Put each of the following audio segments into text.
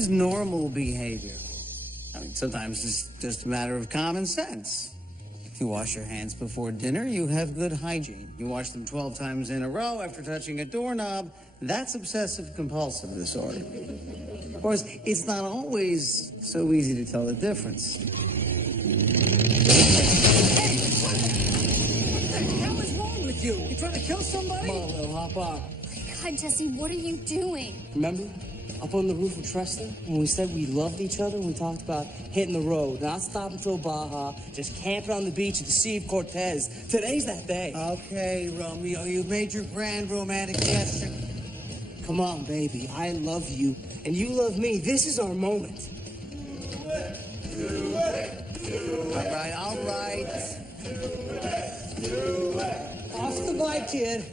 is normal behavior? I mean, sometimes it's just a matter of common sense. If you wash your hands before dinner, you have good hygiene. You wash them 12 times in a row after touching a doorknob, that's obsessive-compulsive disorder. Of course, it's not always so easy to tell the difference. Hey, what the hell is wrong with you? You trying to kill somebody? Come on, Lil, hop on. God, Jesse, what are you doing? Remember? Up on the roof with Tresta, when we said we loved each other, we talked about hitting the road, not stopping till Baja, just camping on the beach to deceive Cortez. Today's that day. Okay, Romeo, you've made your grand romantic gesture. Come on, baby. I love you, and you love me. This is our moment. All right. Off the bike, kid.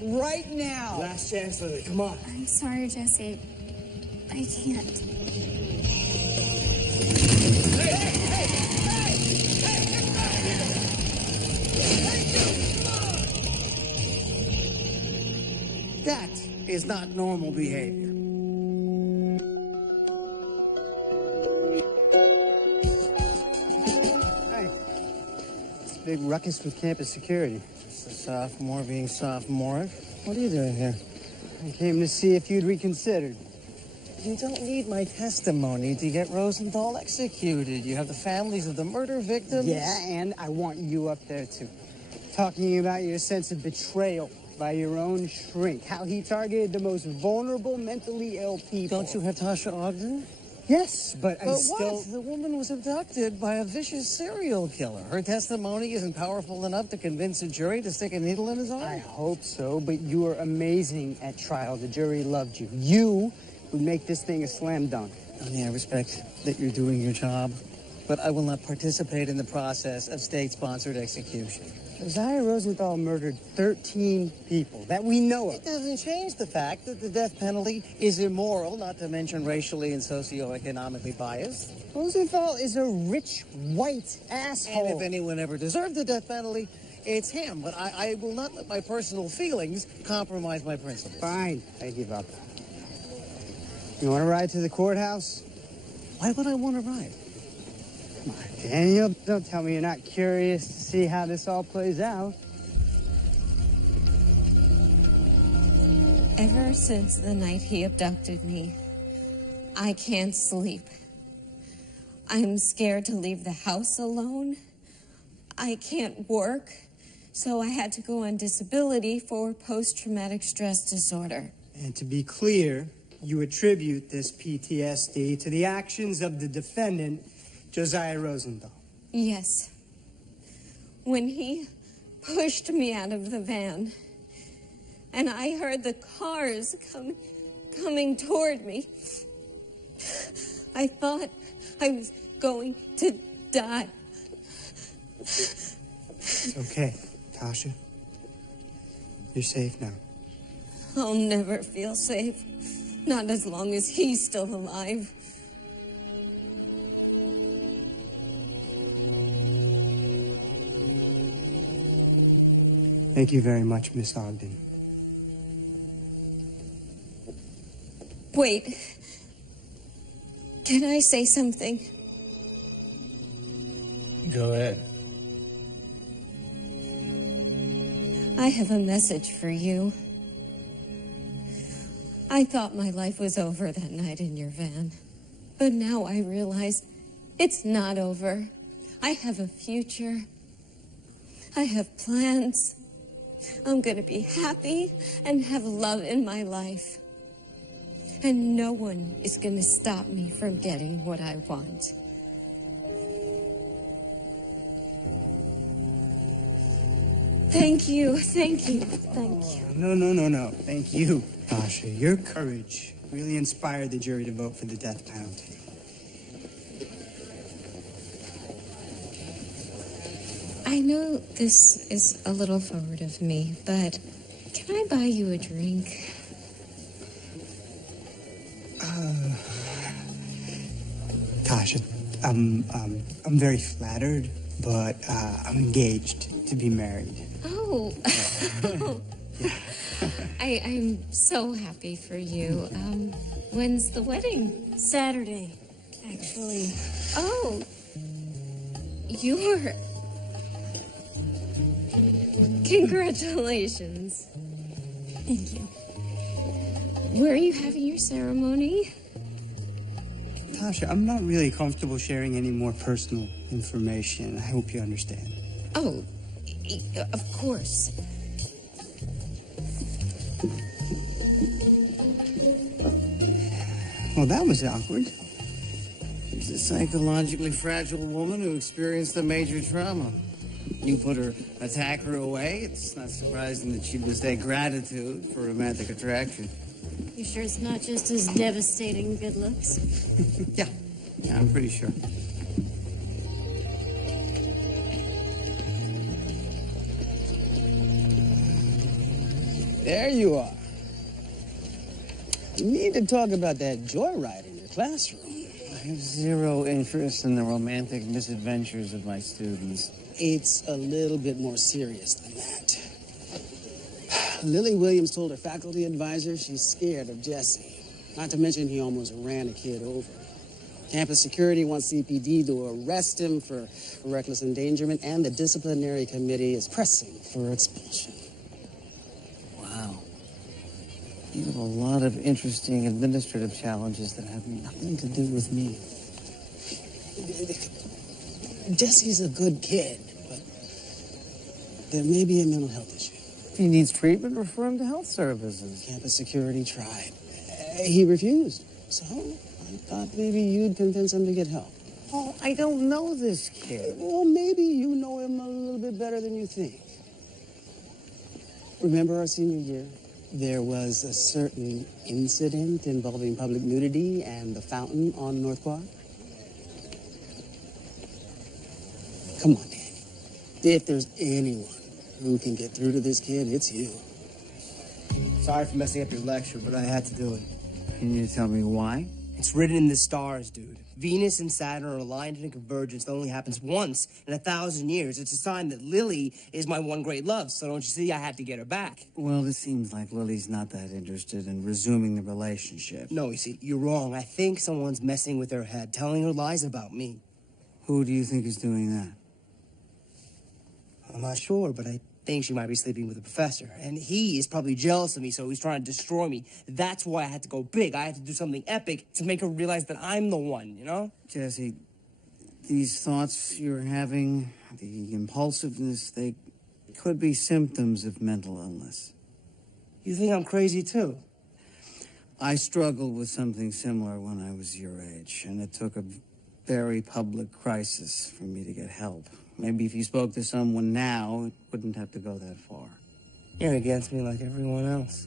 Right now. Last chance, Lily. Come on. I'm sorry, Jesse. I can't. That is not normal behavior. Hey, it's a big ruckus with campus security. It's a sophomore being sophomoric. What are you doing here? I came to see if you'd reconsidered. You don't need my testimony to get Rosenthal executed. You have the families of the murder victims. Yeah, and I want you up there, too. Talking about your sense of betrayal by your own shrink. How he targeted the most vulnerable, mentally ill people. Don't you have Tasha Ogden? Yes, but I still... What? The woman was abducted by a vicious serial killer. Her testimony isn't powerful enough to convince a jury to stick a needle in his arm? I hope so, but you were amazing at trial. The jury loved you. You would make this thing a slam dunk. Honey, I respect that you're doing your job, but I will not participate in the process of state-sponsored execution. Josiah Rosenthal murdered 13 people that we know of. It doesn't change the fact that the death penalty is immoral, not to mention racially and socioeconomically biased. Rosenthal is a rich, white asshole. And if anyone ever deserved the death penalty, it's him. But I will not let my personal feelings compromise my principles. Fine, I give up. You want to ride to the courthouse? Why would I want to ride? Come on, Daniel, don't tell me you're not curious to see how this all plays out. Ever since the night he abducted me, I can't sleep. I'm scared to leave the house alone. I can't work, so I had to go on disability for post-traumatic stress disorder. And to be clear, you attribute this PTSD to the actions of the defendant, Josiah Rosenthal. Yes. When he pushed me out of the van, and I heard the cars coming toward me, I thought I was going to die. It's okay, Tasha. You're safe now. I'll never feel safe. Not as long as he's still alive. Thank you very much, Miss Ogden. Wait. Can I say something? Go ahead. I have a message for you. I thought my life was over that night in your van. But now I realize it's not over. I have a future. I have plans. I'm gonna be happy and have love in my life. And no one is gonna stop me from getting what I want. Thank you, thank you, thank you. No. Thank you, Tasha. Your courage really inspired the jury to vote for the death penalty. I know this is a little forward of me, but can I buy you a drink? Tasha, I'm very flattered, but I'm engaged to be married. Oh. Yeah. I'm so happy for you. When's the wedding? Saturday, actually. Oh, you're... Congratulations. Thank you. Where are you having your ceremony? Tasha, I'm not really comfortable sharing any more personal information. I hope you understand. Oh, of course. Well, that was awkward. She's a psychologically fragile woman who experienced a major trauma. You attack her away. It's not surprising that she'd mistake gratitude for romantic attraction. You sure it's not just as devastating good looks? Yeah, I'm pretty sure. There you are. We need to talk about that joyride in your classroom. I have zero interest in the romantic misadventures of my students. It's a little bit more serious than that. Lily Williams told her faculty advisor she's scared of Jesse. Not to mention he almost ran a kid over. Campus security wants CPD to arrest him for reckless endangerment, and the disciplinary committee is pressing for expulsion. Wow. You have a lot of interesting administrative challenges that have nothing to do with me. Jesse's a good kid, but there may be a mental health issue. If he needs treatment, refer him to health services. Campus security tried. He refused. So I thought maybe you'd convince him to get help. Oh, I don't know this kid. Well, maybe you know him a little bit better than you think. Remember our senior year? There was a certain incident involving public nudity and the fountain on North Quad. Come on, Danny. If there's anyone who can get through to this kid, it's you. Sorry for messing up your lecture, but I had to do it. Can you tell me why? It's written in the stars, dude. Venus and Saturn are aligned in a convergence that only happens once in 1,000 years. It's a sign that Lily is my one great love, so don't you see I had to get her back. Well, it seems like Lily's not that interested in resuming the relationship. No, you see, you're wrong. I think someone's messing with her head, telling her lies about me. Who do you think is doing that? I'm not sure, but I think she might be sleeping with the professor. And he is probably jealous of me, so he's trying to destroy me. That's why I had to go big. I had to do something epic to make her realize that I'm the one, you know? Jesse, these thoughts you're having, the impulsiveness, they could be symptoms of mental illness. You think I'm crazy, too? I struggled with something similar when I was your age, and it took a very public crisis for me to get help. Maybe if you spoke to someone now, it wouldn't have to go that far. You're against me like everyone else.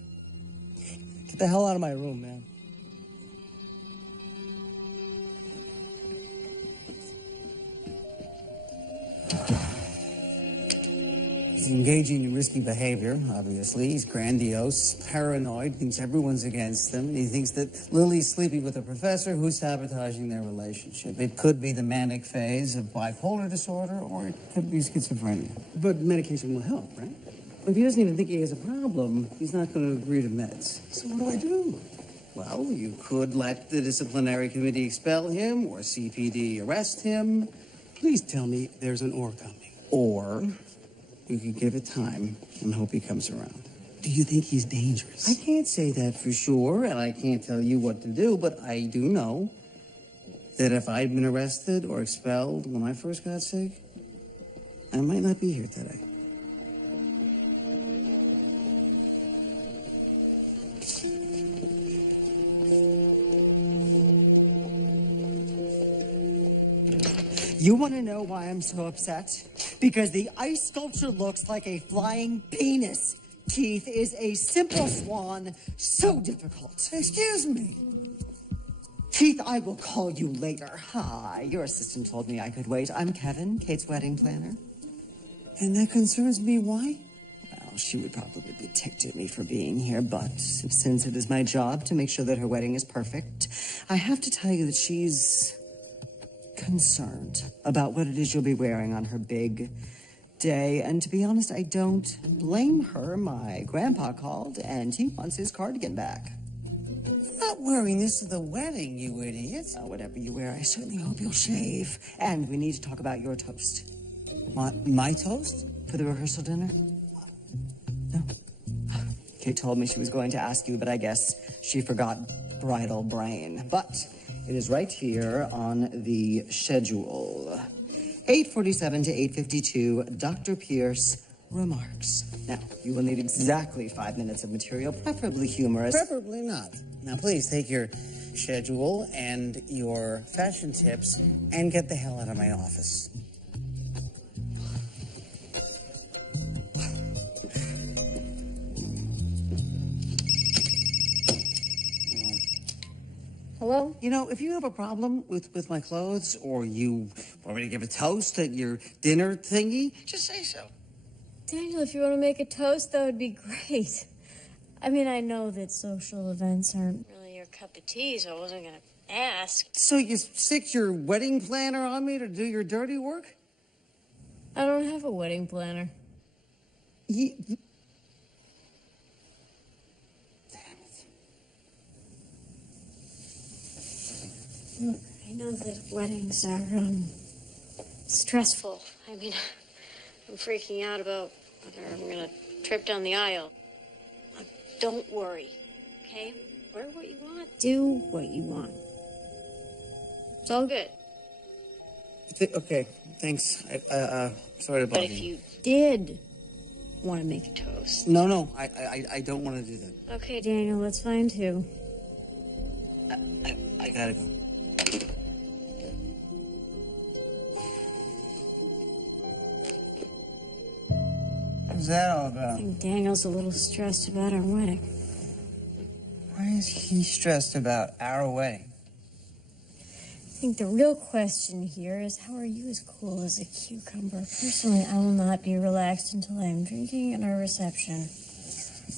Get the hell out of my room, man. He's engaging in risky behavior, obviously. He's grandiose, paranoid, thinks everyone's against him. He thinks that Lily's sleeping with a professor who's sabotaging their relationship. It could be the manic phase of bipolar disorder, or it could be schizophrenia. But medication will help, right? If he doesn't even think he has a problem, he's not going to agree to meds. So what do I do? Well, you could let the disciplinary committee expel him, or CPD arrest him. Please tell me there's an or coming. Or you could give it time and hope he comes around. Do you think he's dangerous? I can't say that for sure, and I can't tell you what to do, but I do know that if I'd been arrested or expelled when I first got sick, I might not be here today. You want to know why I'm so upset? Because the ice sculpture looks like a flying penis. Keith is a simple swan, so difficult. Excuse me. Keith, I will call you later. Hi, your assistant told me I could wait. I'm Kevin, Kate's wedding planner. And that concerns me. Why? Well, she would probably be ticked at me for being here, but since it is my job to make sure that her wedding is perfect, I have to tell you that she's concerned about what it is you'll be wearing on her big day. And to be honest, I don't blame her. My grandpa called, and he wants his cardigan back. I'm not wearing this to the wedding, you idiot. Oh, whatever you wear, I certainly hope you'll shave. And we need to talk about your toast. My toast? For the rehearsal dinner? No. Kate told me she was going to ask you, but I guess she forgot bridal brain. But it is right here on the schedule. 8:47 to 8:52, Dr. Pierce remarks. Now, you will need exactly 5 minutes of material, preferably humorous. Preferably not. Now, please take your schedule and your fashion tips and get the hell out of my office. Hello? You know, if you have a problem with my clothes or you want me to give a toast at your dinner thingy, just say so. Daniel, if you want to make a toast, that would be great. I mean, I know that social events aren't really your cup of tea, so I wasn't going to ask. So you stick your wedding planner on me to do your dirty work? I don't have a wedding planner. Look, I know that weddings are, stressful. I mean, I'm freaking out about whether I'm gonna trip down the aisle. Don't worry, okay? Wear what you want, do what you want. It's all good. Okay, thanks. Sorry to bother But if you did want to make a toast... No, I don't want to do that. Okay, Daniel, that's fine, too. I gotta go. What's that all I about? think Daniel's a little stressed about our wedding. Why is he stressed about our wedding? I think the real question here is, how are you as cool as a cucumber? Personally, I will not be relaxed until I am drinking at our reception.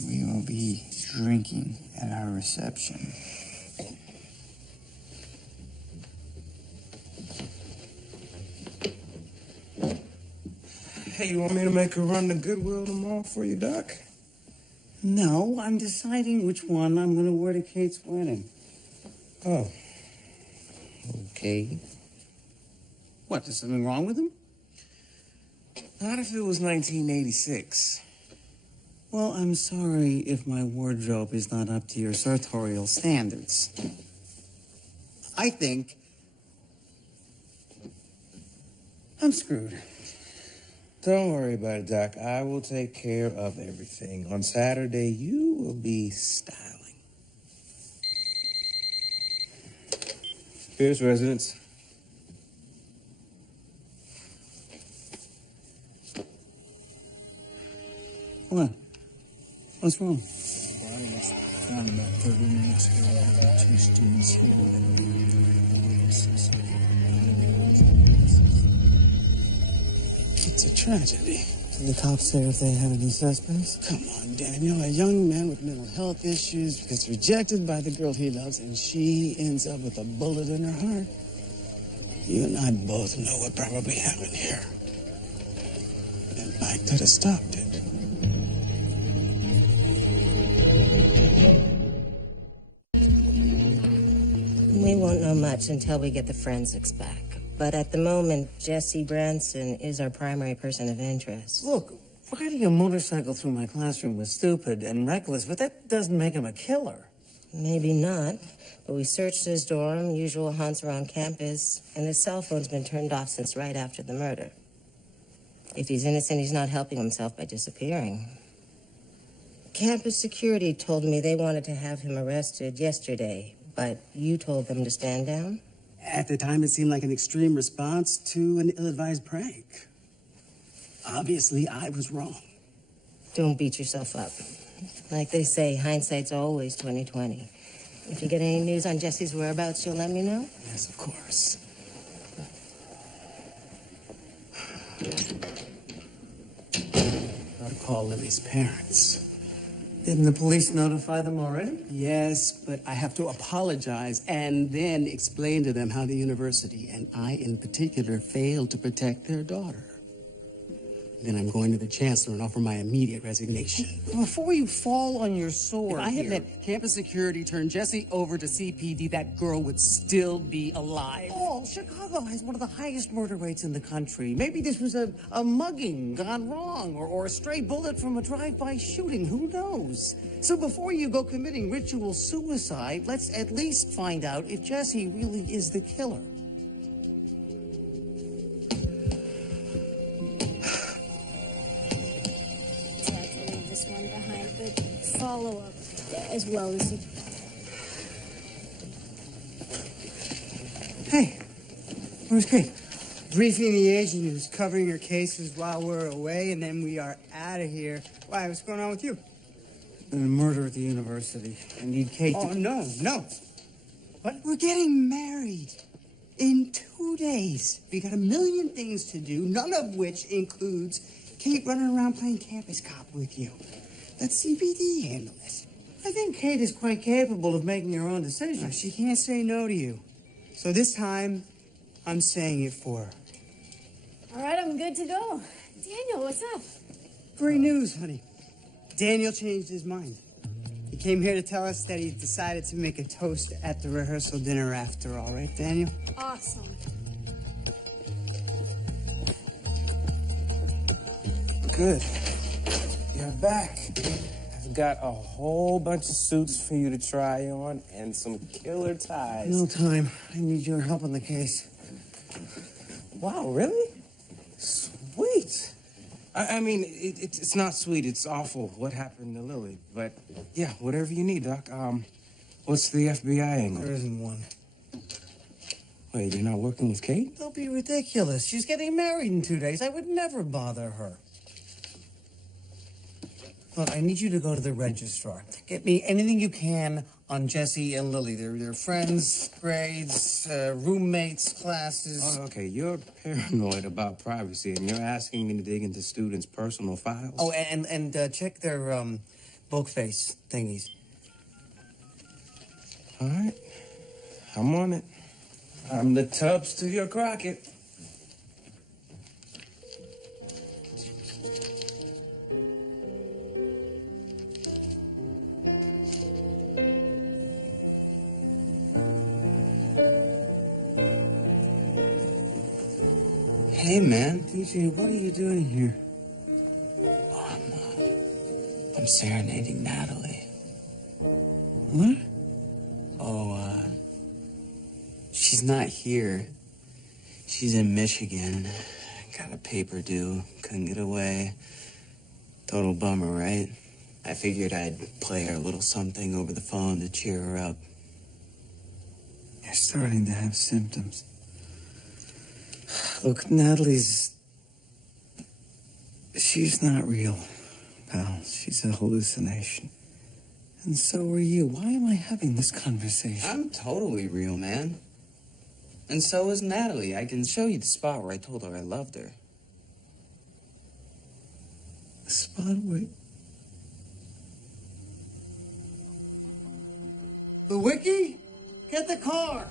We will be drinking at our reception. Hey, you want me to make a run to Goodwill tomorrow for you, Doc? No, I'm deciding which one I'm going to wear to Kate's wedding. Oh. Okay. What, there's something wrong with them? Not if it was 1986. Well, I'm sorry if my wardrobe is not up to your sartorial standards. I think I'm screwed. Don't worry about it, Doc. I will take care of everything. On Saturday, you will be styling. Pierce residence. What? What's wrong? Well, I was found about 30 minutes ago. I got 2 students here that are witnesses. It's a tragedy. Did the cops say if they had any suspects? Come on, Daniel. A young man with mental health issues gets rejected by the girl he loves, and she ends up with a bullet in her heart. You and I both know what probably happened here. And I could have stopped it. We won't know much until we get the forensics back. But at the moment, Jesse Branson is our primary person of interest. Look, riding a motorcycle through my classroom was stupid and reckless, but that doesn't make him a killer. Maybe not, but we searched his dorm, usual haunts around campus, and his cell phone's been turned off since right after the murder. If he's innocent, he's not helping himself by disappearing. Campus security told me they wanted to have him arrested yesterday, but you told them to stand down? At the time, it seemed like an extreme response to an ill-advised prank. Obviously, I was wrong. Don't beat yourself up. Like they say, hindsight's always 20/20. If you get any news on Jesse's whereabouts, you'll let me know? Yes, of course. Gotta call Lily's parents. Didn't the police notify them already? Yes, but I have to apologize and then explain to them how the university, and I in particular, failed to protect their daughter. Then I'm going to the chancellor and offer my immediate resignation. Before you fall on your sword, If I had let campus security turn Jesse over to CPD, that girl would still be alive. Oh, Chicago has one of the highest murder rates in the country. Maybe this was a mugging gone wrong, or a stray bullet from a drive-by shooting. Who knows? So before you go committing ritual suicide, let's at least find out if Jesse really is the killer. This one behind, but follow up as well as you. Hey, where's Kate? Briefing the agent who's covering her cases while we're away, and then we are out of here. Why, what's going on with you? A murder at the university. I need Kate Oh, to... no. What? We're getting married in 2 days. We got a million things to do, none of which includes Kate running around playing campus cop with you. Let CPD handle it. I think Kate is quite capable of making her own decisions. She can't say no to you. So this time, I'm saying it for her. All right, I'm good to go. Daniel, what's up? Great news, honey. Daniel changed his mind. He came here to tell us that he decided to make a toast at the rehearsal dinner after all, right, Daniel? Awesome. Good. You're back. I've got a whole bunch of suits for you to try on and some killer ties. No time. I need your help on the case. Wow, really? Sweet. I mean, it's not sweet. It's awful what happened to Lily. But, yeah, whatever you need, Doc. What's the FBI angle? There isn't one. Wait, you're not working with Kate? Don't be ridiculous. She's getting married in 2 days. I would never bother her. Look, I need you to go to the registrar. Get me anything you can on Jesse and Lily. They're friends, grades, roommates, classes. Oh, okay, you're paranoid about privacy, and you're asking me to dig into students' personal files? Oh, and check their bulk face thingies. All right. I'm on it. I'm the Tubbs to your Crockett. Hey, man. DJ, what are you doing here? I'm serenading Natalie. What? Oh, she's not here. She's in Michigan. Got a paper due. Couldn't get away. Total bummer, right? I figured I'd play her a little something over the phone to cheer her up. You're starting to have symptoms. Look, Natalie's... She's not real, pal. She's a hallucination. And so are you. Why am I having this conversation? I'm totally real, man. And so is Natalie. I can show you the spot where I told her I loved her. The spot where... The wiki? Get the car!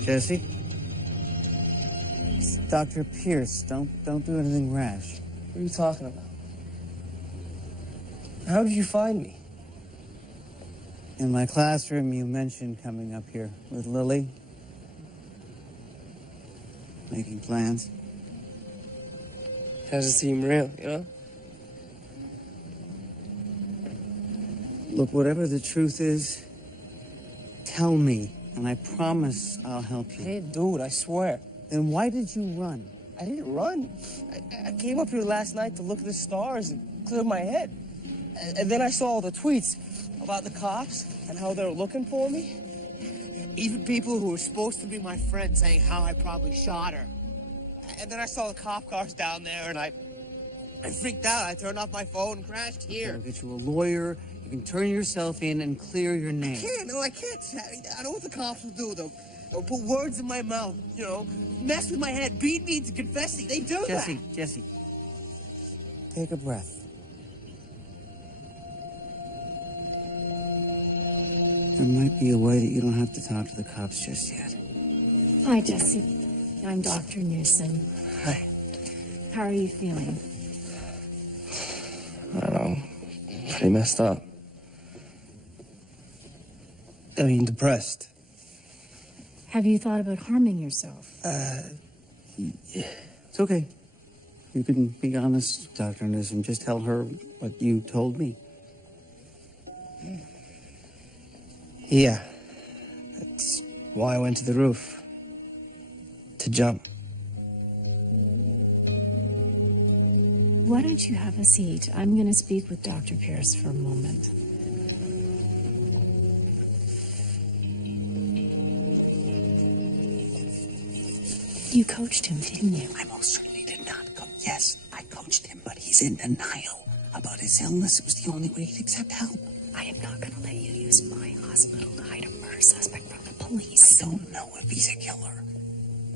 Jesse? It's Dr. Pierce. Don't do anything rash. What are you talking about? How did you find me? In my classroom, you mentioned coming up here with Lily. Making plans. Doesn't seem real, you know? Look, whatever the truth is, tell me, and I promise I'll help you. Hey, dude, I swear. Then why did you run? I didn't run. I came up here last night to look at the stars and clear my head. And then I saw all the tweets about the cops and how they were looking for me. Even people who were supposed to be my friends saying how I probably shot her. And then I saw the cop cars down there and I freaked out. I turned off my phone and crashed here. I'll get you a lawyer. You can turn yourself in and clear your name. I can't. I know what the cops will do. They'll put words in my mouth, you know, mess with my head, beat me into confessing. They do that. Jesse, take a breath. There might be a way that you don't have to talk to the cops just yet. Hi, Jesse. I'm Dr. Newsom. Hi. How are you feeling? I don't know. Pretty messed up. I mean, depressed. Have you thought about harming yourself? It's okay. You can be honest, Dr. Newsom. Just tell her what you told me. Yeah. That's why I went to the roof. To jump. Why don't you have a seat? I'm going to speak with Dr. Pierce for a moment. You coached him, didn't you? I most certainly did not coach. Yes, I coached him, but he's in denial about his illness. It was the only way he'd accept help. I am not going to let you use my hospital to hide a murder suspect from the police. I don't know if he's a killer.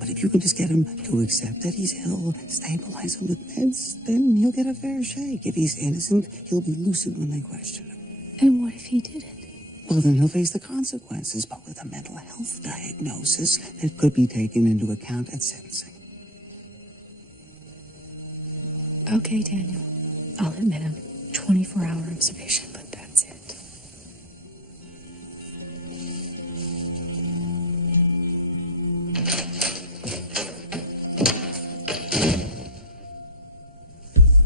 But if you can just get him to accept that he's ill, stabilize him with meds, then he'll get a fair shake. If he's innocent, he'll be lucid when they question him. And what if he didn't? Well, then he'll face the consequences, but with a mental health diagnosis that could be taken into account at sentencing. Okay, Daniel. I'll admit him. 24-hour observation, but that's it.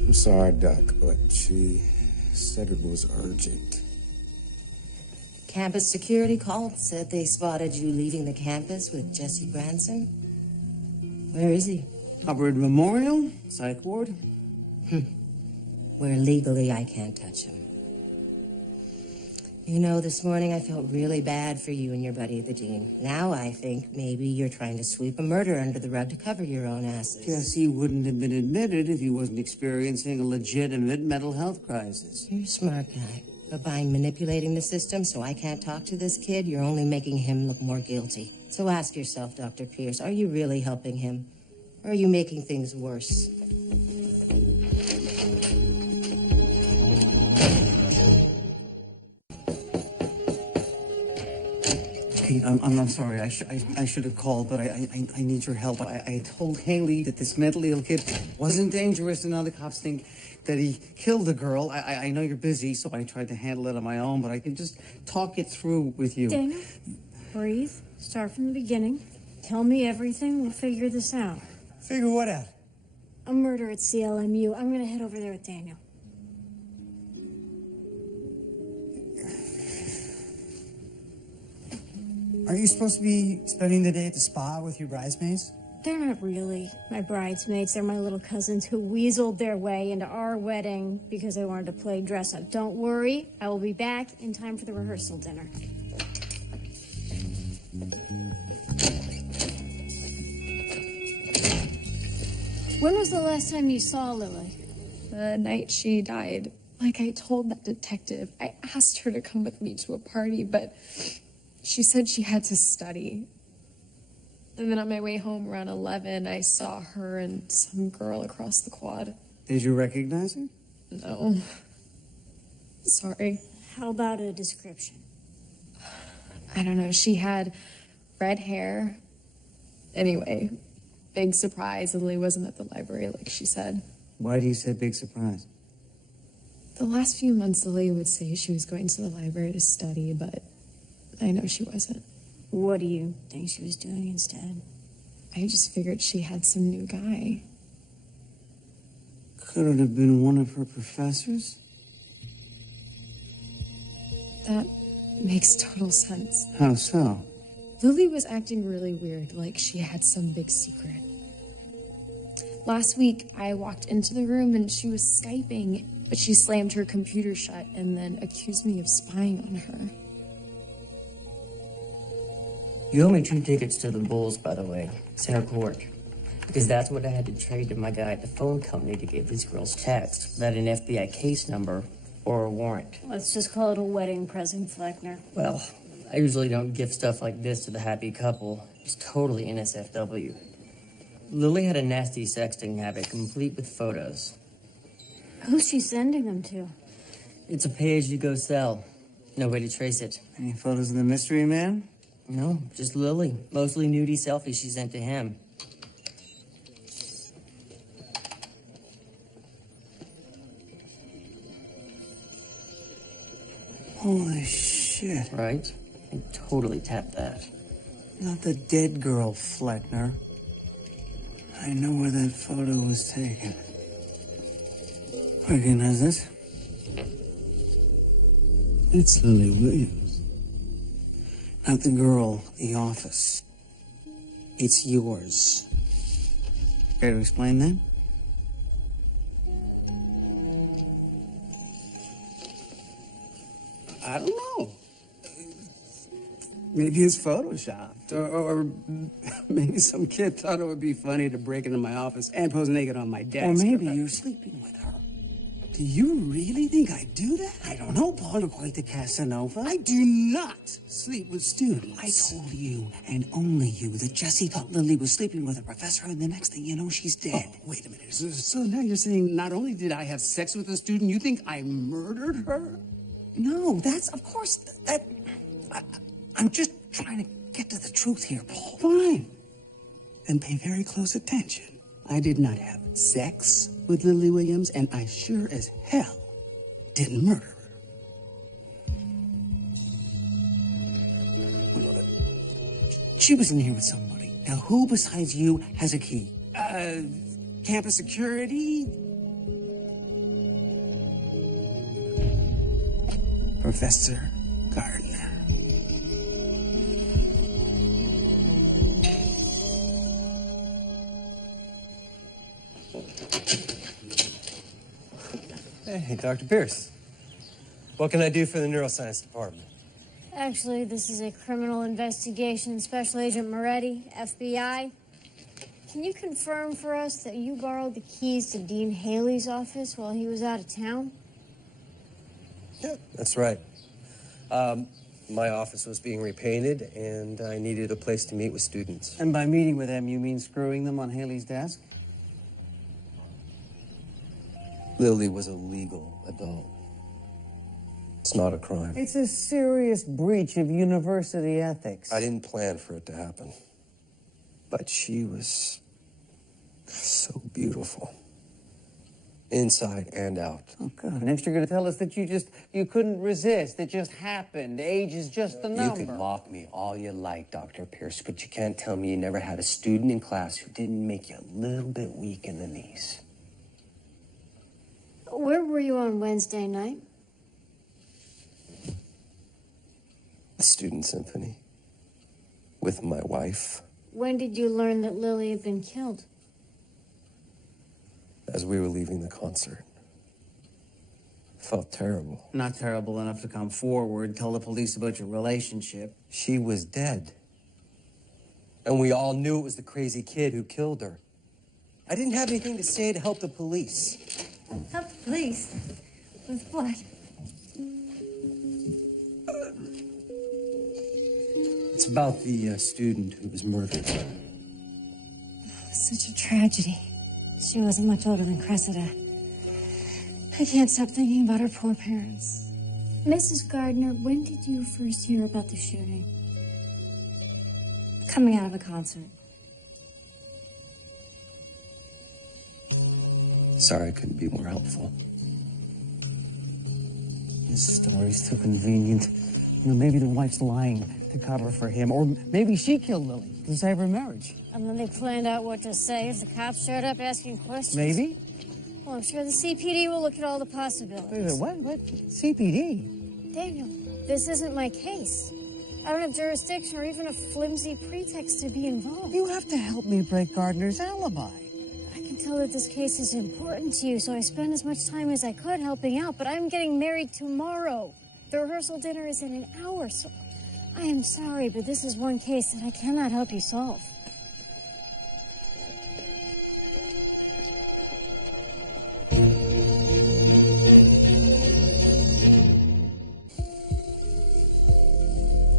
I'm sorry, Doc, but she said it was urgent. Campus security called, said they spotted you leaving the campus with Jesse Branson. Where is he? Hubbard Memorial, Psych Ward. Where legally I can't touch him. You know, this morning I felt really bad for you and your buddy, the dean. Now I think maybe you're trying to sweep a murder under the rug to cover your own asses. Jesse wouldn't have been admitted if he wasn't experiencing a legitimate mental health crisis. You're a smart guy. But by manipulating the system so I can't talk to this kid, you're only making him look more guilty. So ask yourself, Dr. Pierce, are you really helping him? Or are you making things worse? Hey, I'm sorry. I should have called, but I need your help. I told Haley that this mentally ill kid wasn't dangerous, and now the cops think that he killed the girl. I know you're busy, so I tried to handle it on my own, but I can just talk it through with you. Daniel, breathe. Start from the beginning. Tell me everything. We'll figure this out. Figure what out? A murder at CLMU. I'm going to head over there with Daniel. Aren't you supposed to be spending the day at the spa with your bridesmaids? They're not really my bridesmaids. They're my little cousins who weaseled their way into our wedding because they wanted to play dress up. Don't worry. I will be back in time for the rehearsal dinner. When was the last time you saw Lily? The night she died. Like I told that detective, I asked her to come with me to a party, but she said she had to study. And then on my way home around 11, I saw her and some girl across the quad. Did you recognize her? No. Sorry. How about a description? I don't know. She had red hair. Anyway, big surprise. Lily wasn't at the library like she said. Why do you say big surprise? The last few months, Lily would say she was going to the library to study, but I know she wasn't. What do you think she was doing instead? I just figured she had some new guy. Could it have been one of her professors? That makes total sense. How so? Lily was acting really weird, like she had some big secret. Last week, I walked into the room and she was Skyping, but she slammed her computer shut and then accused me of spying on her. You owe me 2 tickets to the Bulls, by the way. Center court. Because that's what I had to trade to my guy at the phone company to get this girl's text. Without an FBI case number or a warrant. Let's just call it a wedding present, Fleckner. Well, I usually don't give stuff like this to the happy couple. It's totally NSFW. Lily had a nasty sexting habit, complete with photos. Who's she sending them to? It's a pay-as-you-go cell. No way to trace it. Any photos of the mystery man? No, just Lily. Mostly nudie selfies she sent to him. Holy shit. Right? I totally tapped that. Not the dead girl, Fleckner. I know where that photo was taken. Recognize this? It's Lily Williams. Not the girl, the office. It's yours. Care to explain that? I don't know. Maybe it's photoshopped. Or maybe some kid thought it would be funny to break into my office and pose naked on my desk. Or maybe you're sleeping with her. Do you really think I do that? I don't know, Paul. You're quite the Casanova. I do not sleep with students. I told you, and only you, that Jessie thought Lily was sleeping with a professor, and the next thing you know, she's dead. Oh, wait a minute. So now you're saying not only did I have sex with a student, you think I murdered her? No, that's, of course, I'm just trying to get to the truth here, Paul. Fine. Then pay very close attention. I did not have sex with Lily Williams, and I sure as hell didn't murder her. She was in here with somebody. Now, who besides you has a key? Campus security? Professor Gardner. Hey, Dr. Pierce. What can I do for the neuroscience department? Actually, this is a criminal investigation. Special Agent Moretti, FBI. Can you confirm for us that you borrowed the keys to Dean Haley's office while he was out of town? Yeah, that's right. My office was being repainted, and I needed a place to meet with students. And by meeting with them, you mean screwing them on Haley's desk? Lily was a legal adult. It's not a crime. It's a serious breach of university ethics. I didn't plan for it to happen. But she was so beautiful. Inside and out. Oh, God. Next you're going to tell us that you couldn't resist. It just happened. Age is just the number. You can mock me all you like, Dr. Pierce, but you can't tell me you never had a student in class who didn't make you a little bit weak in the knees. Where were you on Wednesday night? The Student Symphony. With my wife. When did you learn that Lily had been killed? As we were leaving the concert. Felt terrible. Not terrible enough to come forward, tell the police about your relationship. She was dead. And we all knew it was the crazy kid who killed her. I didn't have anything to say to help the police. Help the police? With what? It's about the student who was murdered. Such a tragedy. She wasn't much older than Cressida. I can't stop thinking about her poor parents. Mrs. Gardner, when did you first hear about the shooting? Coming out of a concert. Sorry I couldn't be more helpful. This story's too convenient. You know, maybe the wife's lying to cover for him, or maybe she killed Lily to save her marriage. And then they planned out what to say if the cops showed up asking questions. Maybe. Well, I'm sure the CPD will look at all the possibilities. Wait a minute, what? CPD? Daniel, this isn't my case. I don't have jurisdiction or even a flimsy pretext to be involved. You have to help me break Gardner's alibi. I can tell that this case is important to you, so I spent as much time as I could helping out, but I'm getting married tomorrow. The rehearsal dinner is in an hour, so I am sorry, but this is one case that I cannot help you solve.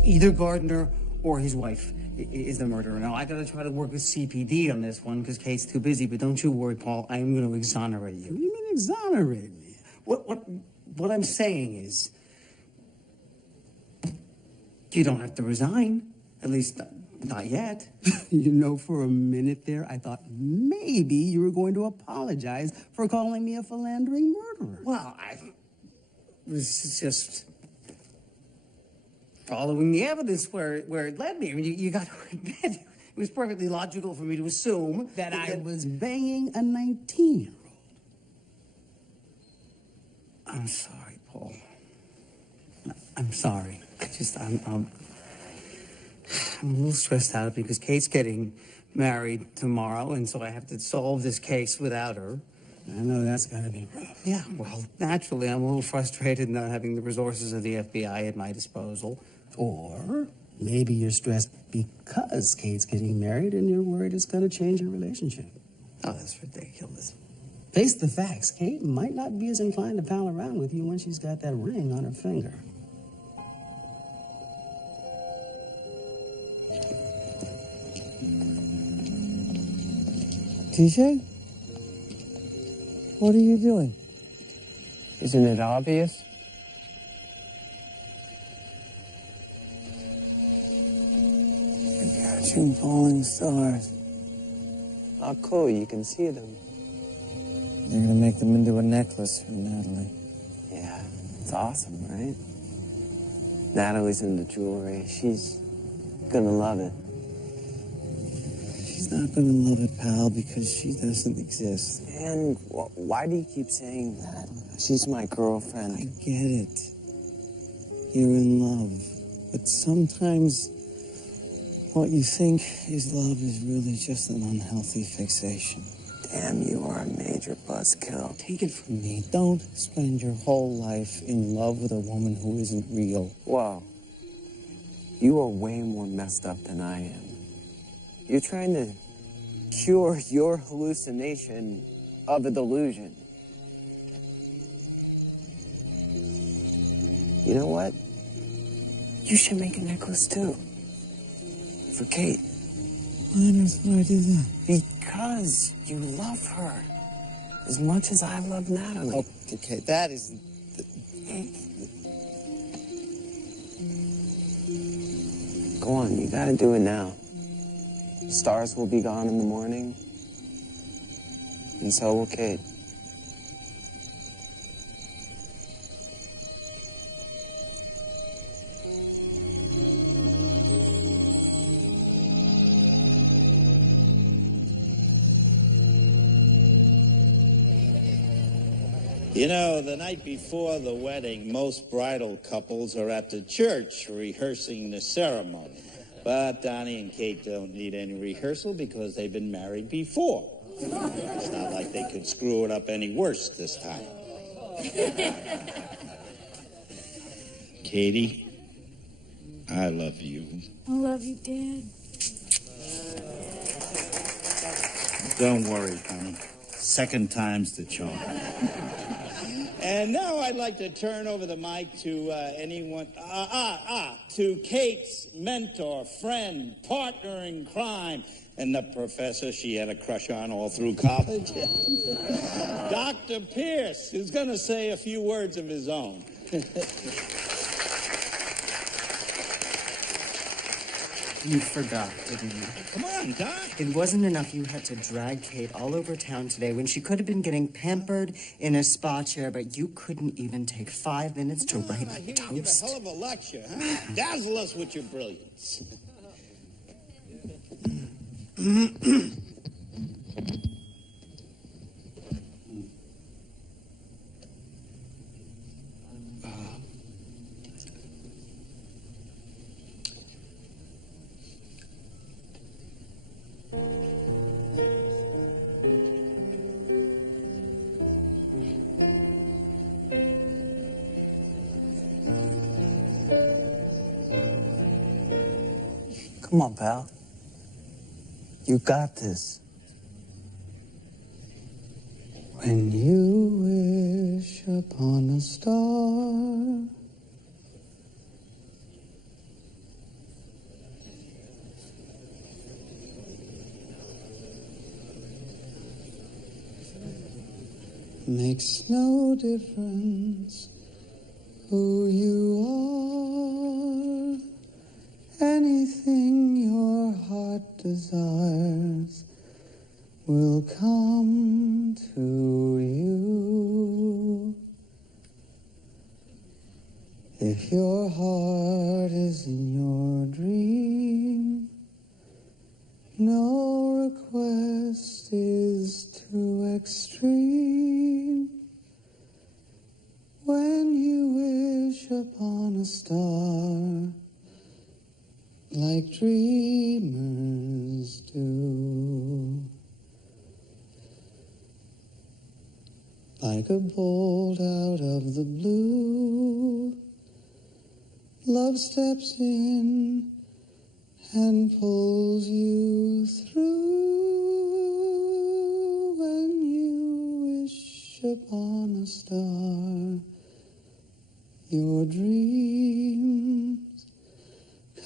Either Gardner or his wife is the murderer. Now, I gotta try to work with CPD on this one because Kate's too busy, but don't you worry, Paul. I am going to exonerate you. What do you mean exonerate me? What I'm saying is, You don't have to resign. At least, not yet. You know, for a minute there, I thought maybe you were going to apologize for calling me a philandering murderer. Well, I was just following the evidence where it led me. I mean, you got to admit, it was perfectly logical for me to assume that I was banging a 19-year-old. I'm sorry, Paul. I'm sorry. I'm a little stressed out because Kate's getting married tomorrow, and so I have to solve this case without her. I know that's gotta be rough. Yeah, well, naturally, I'm a little frustrated not having the resources of the FBI at my disposal. Or maybe you're stressed because Kate's getting married and you're worried it's gonna change your relationship. Oh, that's ridiculous. Face the facts, Kate might not be as inclined to pal around with you when she's got that ring on her finger. TJ? What are you doing? Isn't it obvious? Catching falling stars. How cool, you can see them. You're gonna make them into a necklace for Natalie. Yeah, it's awesome, right? Natalie's into jewelry. She's gonna love it. She's not gonna love it, pal, because she doesn't exist. And why do you keep saying that? She's my girlfriend. I get it. You're in love. But sometimes what you think is love is really just an unhealthy fixation. Damn, you are a major buzzkill. Take it from me. Don't spend your whole life in love with a woman who isn't real. Wow. You are way more messed up than I am. You're trying to cure your hallucination of a delusion. You know what? You should make a necklace too. For Kate. Why does I do that? Because you love her as much as I love Natalie. Oh, okay, that is... Go on, you gotta do it now. Stars will be gone in the morning, and so will Kate. You know, the night before the wedding, most bridal couples are at the church rehearsing the ceremony. But Donnie and Kate don't need any rehearsal because they've been married before. It's not like they could screw it up any worse this time. Katie, I love you. I love you, Dad. Don't worry, honey. Second time's the charm. And now I'd like to turn over the mic to to Kate's mentor, friend, partner in crime, and the professor she had a crush on all through college. Dr. Pierce, who's going to say a few words of his own. You forgot, didn't you? Come on, Doc. It wasn't enough you had to drag Kate all over town today when she could have been getting pampered in a spa chair, but you couldn't even take 5 minutes to write a toast. Give a hell of a lecture, huh? Dazzle us with your brilliance. Come on, pal. You got this. When you wish upon a star, makes no difference who you are. Everything your heart desires will come to you. If your heart is in your dream, no request is too extreme. When you wish upon a star, like dreamers do, like a bolt out of the blue, love steps in and pulls you through. When you wish upon a star, your dreams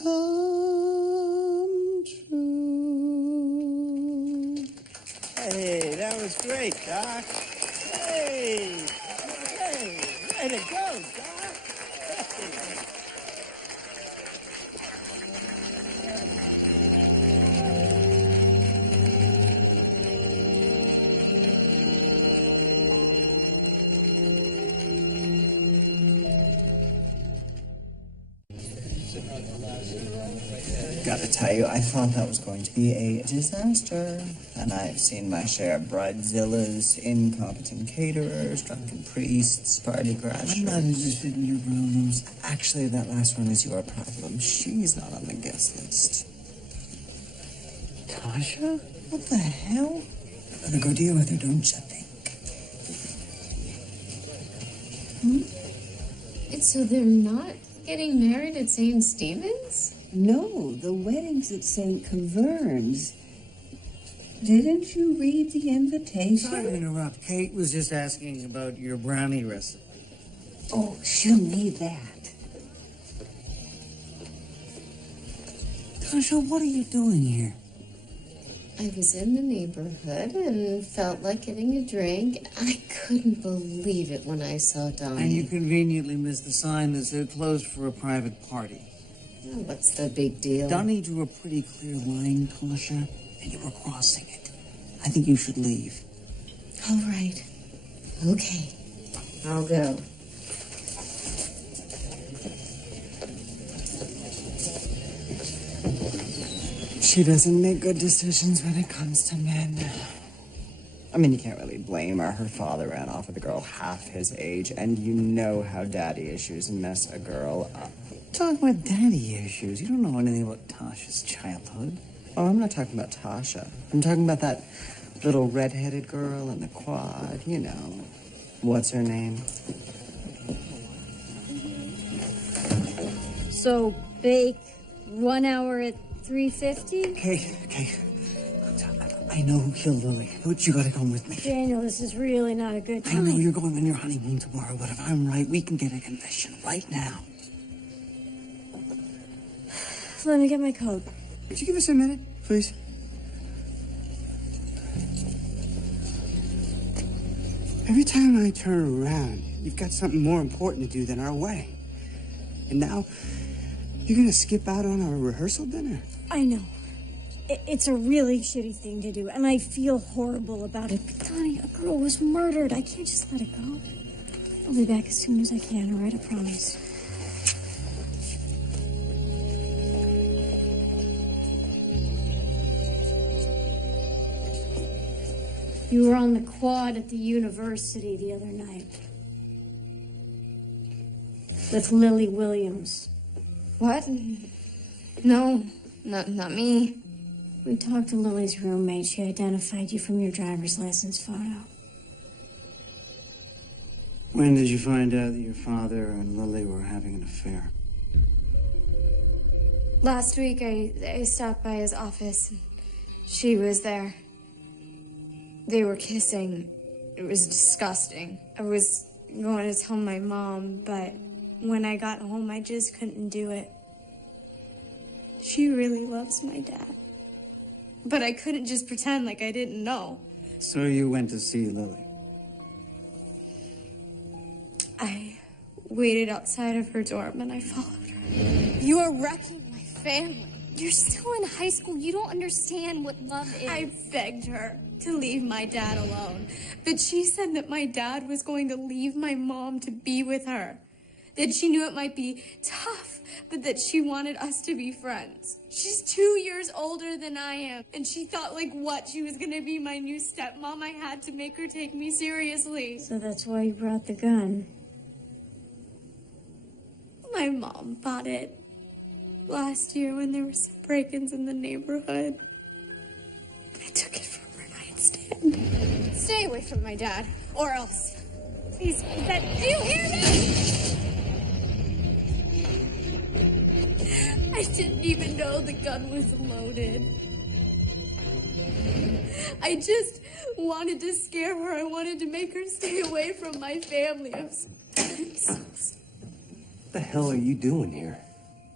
come true. Hey, that was great, Doc. Hey, way to go, Doc. Gotta tell you, I thought that was going to be a disaster. And I've seen my share of bridezillas, incompetent caterers, drunken priests, party crashers. I'm not interested in your problems. Actually, that last one is your problem. She's not on the guest list. Tasha? What the hell? Better go deal with her, don't you think? And so they're not getting married at St. Stephen's? No, the wedding's at St. Kavern's. Didn't you read the invitation? Sorry to interrupt. Kate was just asking about your brownie recipe. Oh, she'll need that. Tasha, what are you doing here? I was in the neighborhood and felt like getting a drink. I couldn't believe it when I saw Donnie. And you conveniently missed the sign that said closed for a private party. Oh, what's the big deal? Donnie drew a pretty clear line, Tasha, and you were crossing it. I think you should leave. All right. Okay. I'll go. She doesn't make good decisions when it comes to men. I mean, you can't really blame her. Her father ran off with a girl half his age, and you know how daddy issues mess a girl up. Talk about daddy issues. You don't know anything about Tasha's childhood. Oh, I'm not talking about Tasha. I'm talking about that little red-headed girl in the quad, you know. What's her name? So, bake 1 hour at 3:50? Okay. I know who killed Lily, but you gotta come with me. Daniel, this is really not a good I time. know you're going on your honeymoon tomorrow, but if I'm right, we can get a confession right now. Let me get my coat. Could you give us a minute, please? Every time I turn around, you've got something more important to do than our wedding. And now, you're gonna skip out on our rehearsal dinner? I know. It's a really shitty thing to do, and I feel horrible about it. But Donnie, a girl was murdered. I can't just let it go. I'll be back as soon as I can, all right? I promise. You were on the quad at the university the other night. With Lily Williams. What? No, not me. We talked to Lily's roommate. She identified you from your driver's license photo. When did you find out that your father and Lily were having an affair? Last week, I stopped by his office, and she was there. They were kissing. It was disgusting. I was going to tell my mom, but when I got home, I just couldn't do it. She really loves my dad. But I couldn't just pretend like I didn't know. So you went to see Lily? I waited outside of her dorm and I followed her. You are wrecking my family. You're still in high school. You don't understand what love is. I begged her to leave my dad alone, but she said that my dad was going to leave my mom to be with her. That she knew it might be tough, but that she wanted us to be friends. She's 2 years older than I am, and she thought, like, what? She was gonna be my new stepmom? I had to make her take me seriously. So that's why you brought the gun. My mom bought it last year when there were some break-ins in the neighborhood. I took it from her nightstand. Stay away from my dad, or else. Please, do you hear me? I didn't even know the gun was loaded. I just wanted to scare her. I wanted to make her stay away from my family. I'm so What the hell are you doing here?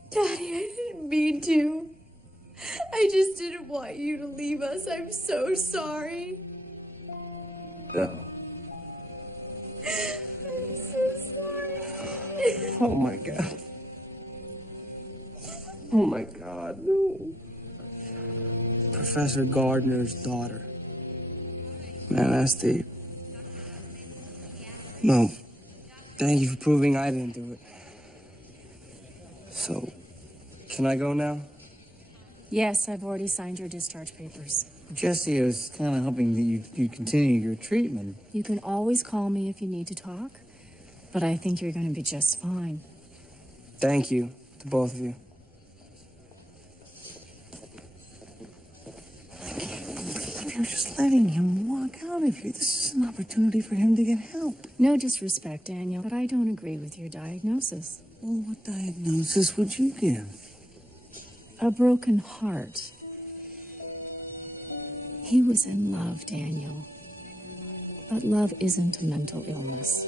Daddy, I didn't mean to. I just didn't want you to leave us. I'm so sorry. No. I'm so sorry. Oh my God. Oh my God, no. Professor Gardner's daughter. Man, that's deep. No, thank you for proving I didn't do it. So, can I go now? Yes, I've already signed your discharge papers. Jesse, I was kind of hoping that you continue your treatment. You can always call me if you need to talk, but I think you're going to be just fine. Thank you to both of you. You're just letting him walk out of here. This is an opportunity for him to get help. No disrespect, Daniel, but I don't agree with your diagnosis. Well, what diagnosis would you give? A broken heart. He was in love, Daniel. But love isn't a mental illness.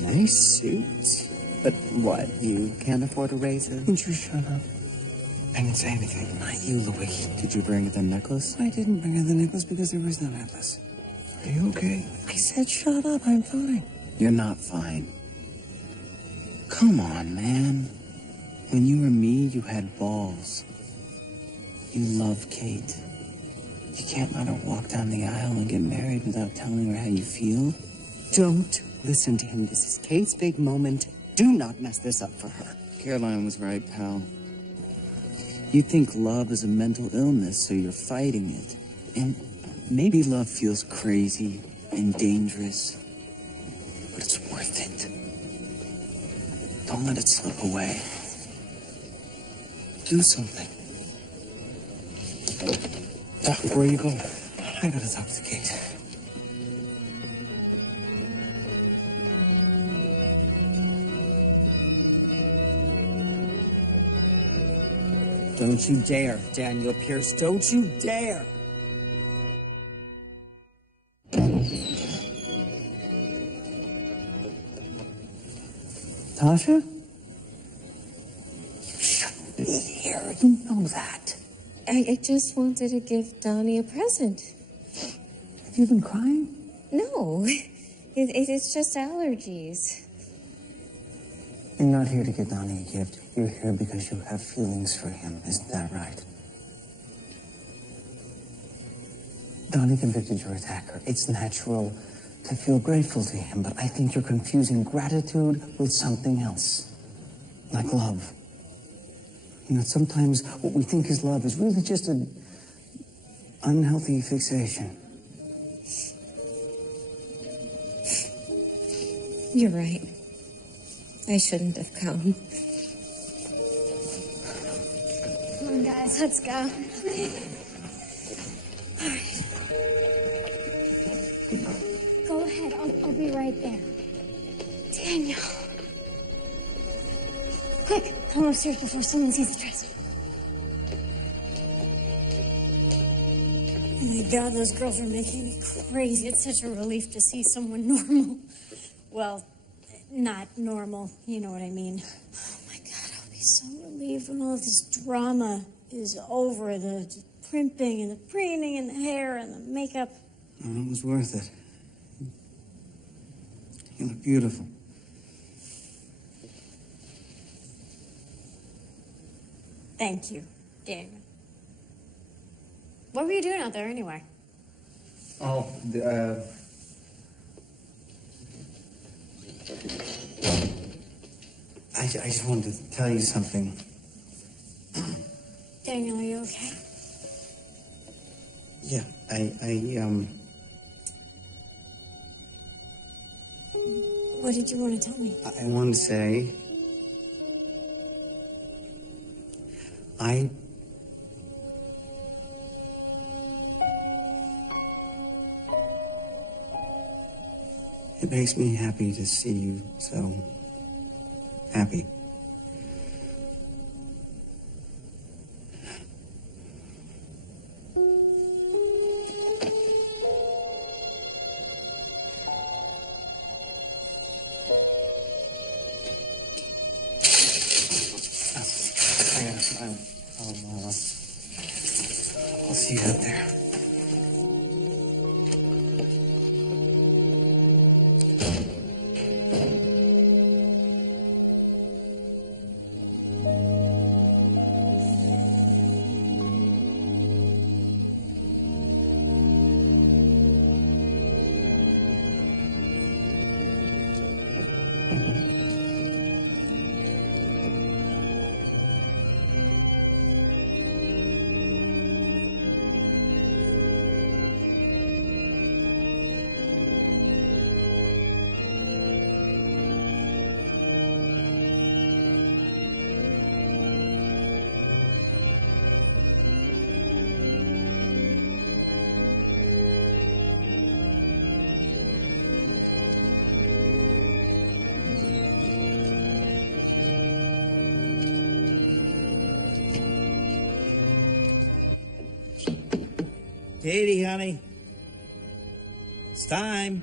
Nice suit. But what, you can't afford a razor? Would you shut up? I didn't say anything. Not you, Louis. Did you bring the necklace? I didn't bring her the necklace because there was no necklace. Are you okay? I said shut up, I'm fine. You're not fine. Come on, man. When you were me, you had balls. You love Kate. You can't let her walk down the aisle and get married without telling her how you feel. Don't listen to him. This is Kate's big moment. Do not mess this up for her. Caroline was right, pal. You think love is a mental illness, so you're fighting it. And maybe love feels crazy and dangerous, but it's worth it. Don't let it slip away. Do something. Doc, where are you going? I gotta talk to Kate. Don't you dare, Daniel Pierce. Don't you dare. Tasha? You shouldn't be here. You know that. I just wanted to give Donnie a present. Have you been crying? No, it's just allergies. You're not here to get Donnie a gift. You're here because you have feelings for him. Isn't that right? Donnie convicted your attacker. It's natural to feel grateful to him, but I think you're confusing gratitude with something else. Like love. You know, sometimes what we think is love is really just an unhealthy fixation. You're right. I shouldn't have come. Come on, guys, let's go. All right. Go ahead, I'll be right there. Daniel. Quick, come upstairs before someone sees the dress. And my God, those girls are making me crazy. It's such a relief to see someone normal. Well, not normal, you know what I mean. Oh my God, I'll be so relieved when all of this drama is over. The primping and the preening and the hair and the makeup. Oh, it was worth it. You look beautiful. Thank you, Daniel. What were you doing out there anyway? Oh, I just wanted to tell you something. Daniel, are you okay? Yeah, What did you want to tell me? I wanted to say... It makes me happy to see you so happy. I'll see you out there. Katie, honey. It's time.